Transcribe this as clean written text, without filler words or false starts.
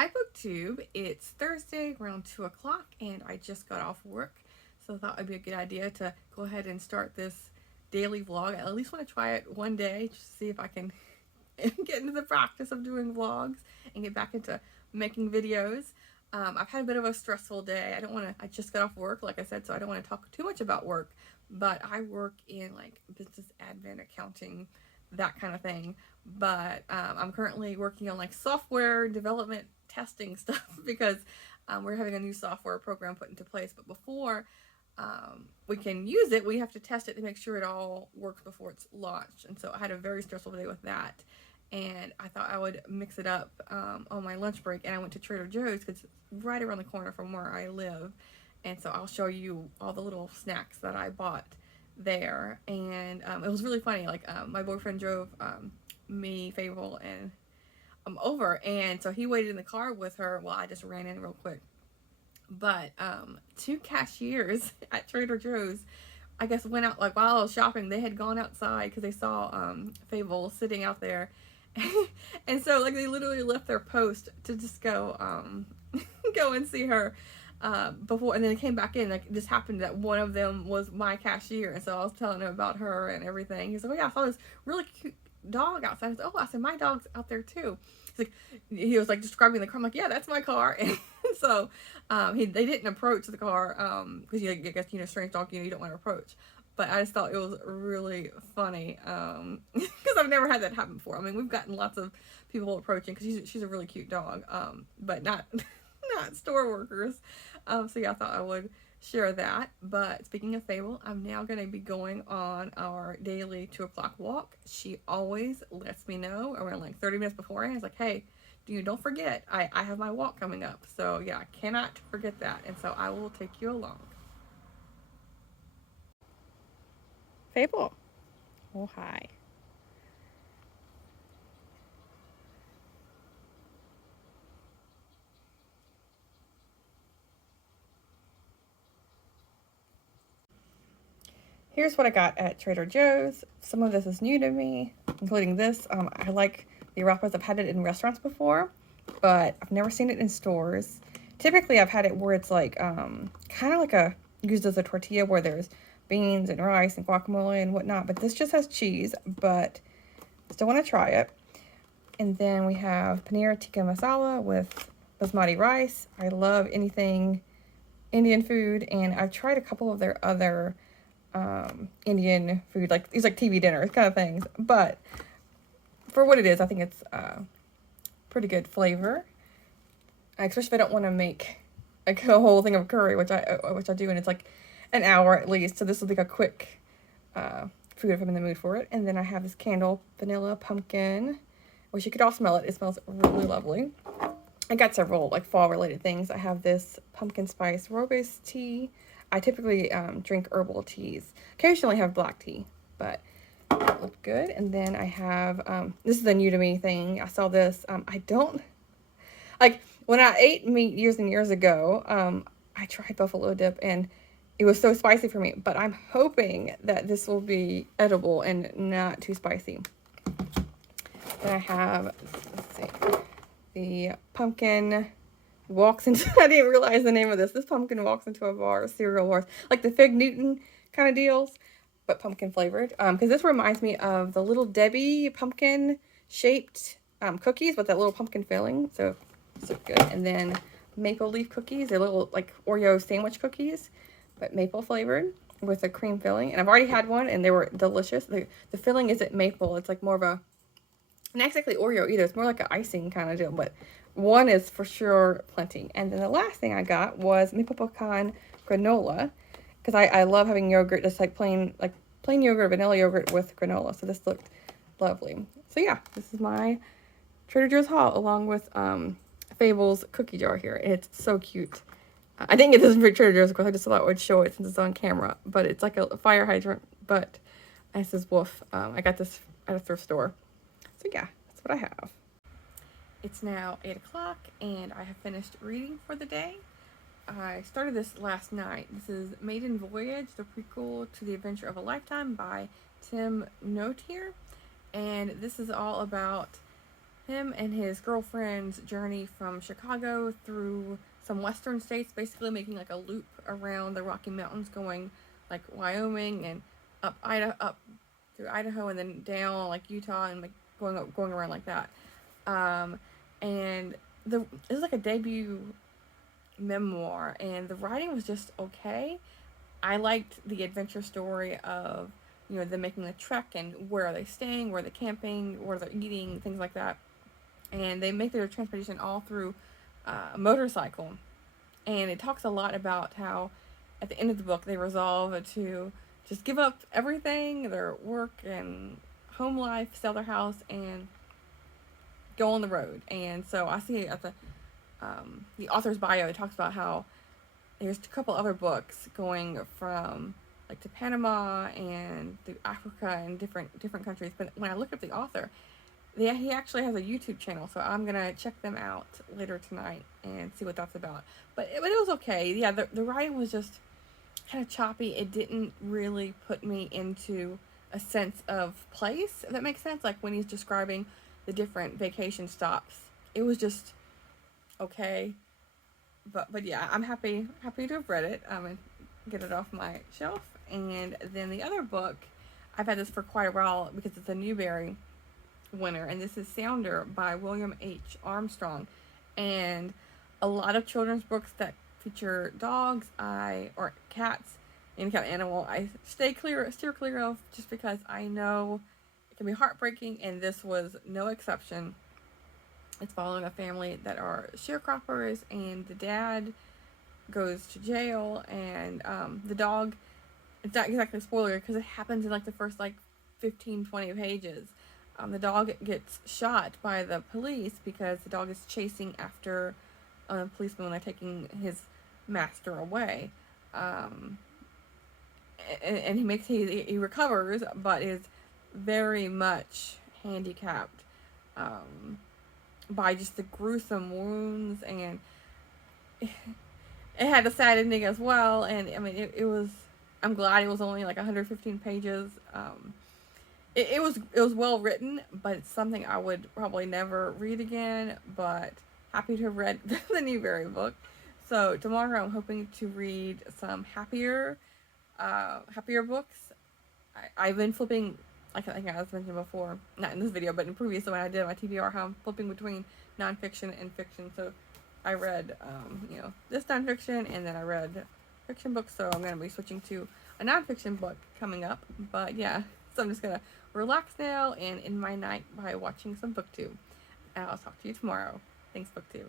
Hi BookTube, it's Thursday around 2 o'clock and I just got off work, so I thought it'd be a good idea to go ahead and start this daily vlog. I at least want to try it one day just to see if I can get into the practice of doing vlogs and get back into making videos. I've had a bit of a stressful day. I just got off work, like I said, so I don't want to talk too much about work, but I work in like business admin, accounting, that kind of thing. But I'm currently working on like software development testing stuff because we're having a new software program put into place. But before we can use it, we have to test it to make sure it all works before it's launched. And so I had a very stressful day with that. And I thought I would mix it up on my lunch break. And I went to Trader Joe's because it's right around the corner from where I live. And so I'll show you all the little snacks that I bought there. And it was really funny. Like my boyfriend drove me, Fable, and over, and so he waited in the car with her while I just ran in real quick. But two cashiers at Trader Joe's, I guess, went out, like while I was shopping, they had gone outside because they saw Fable sitting out there. And so like they literally left their post to just go go and see her before, and then it came back in. Like it just happened that one of them was my cashier, and so I was telling him about her and everything. He's like, oh yeah, I saw this really cute dog outside. I said, oh, I said, my dog's out there too. He was like describing the car. I'm like, yeah, that's my car. And so they didn't approach the car because I guess, strange dog, you don't want to approach. But I just thought it was really funny because I've never had that happen before. I mean, we've gotten lots of people approaching because she's a really cute dog, but not not store workers. So yeah, I thought I would share that. But speaking of Fable, I'm now going to be going on our daily 2 o'clock walk. She always lets me know around like 30 minutes beforehand. It's like, hey, don't forget, I have my walk coming up. So yeah, I cannot forget that. And so I will take you along. Fable. Oh, hi. Here's what I got at Trader Joe's. Some of this is new to me, including this. I like the wrappers. I've had it in restaurants before, but I've never seen it in stores. Typically, I've had it where it's like kind of like used as a tortilla, where there's beans and rice and guacamole and whatnot. But this just has cheese, but still want to try it. And then we have paneer tikka masala with basmati rice. I love anything Indian food, and I've tried a couple of their other Indian food, like these like TV dinners kind of things, but for what it is, I think it's pretty good flavor, especially if I don't want to make like a whole thing of curry, which I do, and it's like an hour at least, so this will be like a quick food if I'm in the mood for it. And then I have this candle, vanilla pumpkin, which you could all smell it. It smells really lovely. I got several like fall related things. I have this pumpkin spice rooibos tea. I typically drink herbal teas. Occasionally have black tea, but it looked good. And then I have, this is a new to me thing. I saw this. I don't, like, when I ate meat years and years ago, I tried buffalo dip, and it was so spicy for me. But I'm hoping that this will be edible and not too spicy. Then I have, let's see, the pumpkin walks into, I didn't realize the name of this. This pumpkin walks into a bar, cereal bars, like the Fig Newton kind of deals, but pumpkin flavored. Because this reminds me of the Little Debbie pumpkin shaped cookies with that little pumpkin filling. So good. And then maple leaf cookies. They're little like Oreo sandwich cookies, but maple flavored with a cream filling. And I've already had one, and they were delicious. The filling isn't maple. It's like more of a, not exactly Oreo either. It's more like an icing kind of deal, but one is for sure plenty. And then the last thing I got was maple pecan granola, because I love having yogurt, just like plain yogurt, vanilla yogurt with granola. So this looked lovely. So yeah, this is my Trader Joe's haul along with Fable's cookie jar here. And it's so cute. I didn't get this from Trader Joe's because I just thought I would show it since it's on camera. But it's like a fire hydrant, but it says woof. I got this at a thrift store. So yeah, that's what I have. It's now 8 o'clock, and I have finished reading for the day. I started this last night. This is Maiden Voyage, the prequel to The Adventure of a Lifetime by Tim Notier. And this is all about him and his girlfriend's journey from Chicago through some western states, basically making like a loop around the Rocky Mountains, going like Wyoming and up through Idaho, and then down like Utah, and like going around like that. And it was like a debut memoir, and the writing was just okay. I liked the adventure story of, you know, them making the trek and where are they staying, where are they camping, where they're eating, things like that. And they make their transportation all through a motorcycle. And it talks a lot about how at the end of the book they resolve to just give up everything, their work and home life, sell their house, and go on the road. And so I see at the author's bio, it talks about how there's a couple other books going from like to Panama and through Africa and different countries. But when I look up the author, he actually has a YouTube channel, so I'm gonna check them out later tonight and see what that's about. But it was okay. Yeah, the writing was just kind of choppy. It didn't really put me into a sense of place, if that makes sense. Like when he's describing the different vacation stops, it was just okay. But yeah, I'm happy to have read it. And get it off my shelf. And then the other book, I've had this for quite a while because it's a Newbery winner, and this is Sounder by William H. Armstrong. And a lot of children's books that feature dogs, or cats, any kind of animal, I steer clear of, just because I know it can be heartbreaking, and this was no exception. It's following a family that are sharecroppers, and the dad goes to jail, and the dog, it's not exactly a spoiler because it happens in like the first like 15-20 pages. The dog gets shot by the police because the dog is chasing after policemen when they're taking his master away. And he recovers, but is very much handicapped by just the gruesome wounds, and it had a sad ending as well. And I mean, it was, I'm glad it was only like 115 pages. It was well written, but it's something I would probably never read again. But happy to have read the Newbery book. So tomorrow I'm hoping to read some happier books. I've been flipping, like I think I was mentioned before, not in this video, but in previous when I did my TBR, how I'm flipping between nonfiction and fiction. So I read, this nonfiction, and then I read fiction books. So I'm going to be switching to a nonfiction book coming up. But yeah, so I'm just going to relax now and end my night by watching some BookTube. And I'll talk to you tomorrow. Thanks, BookTube.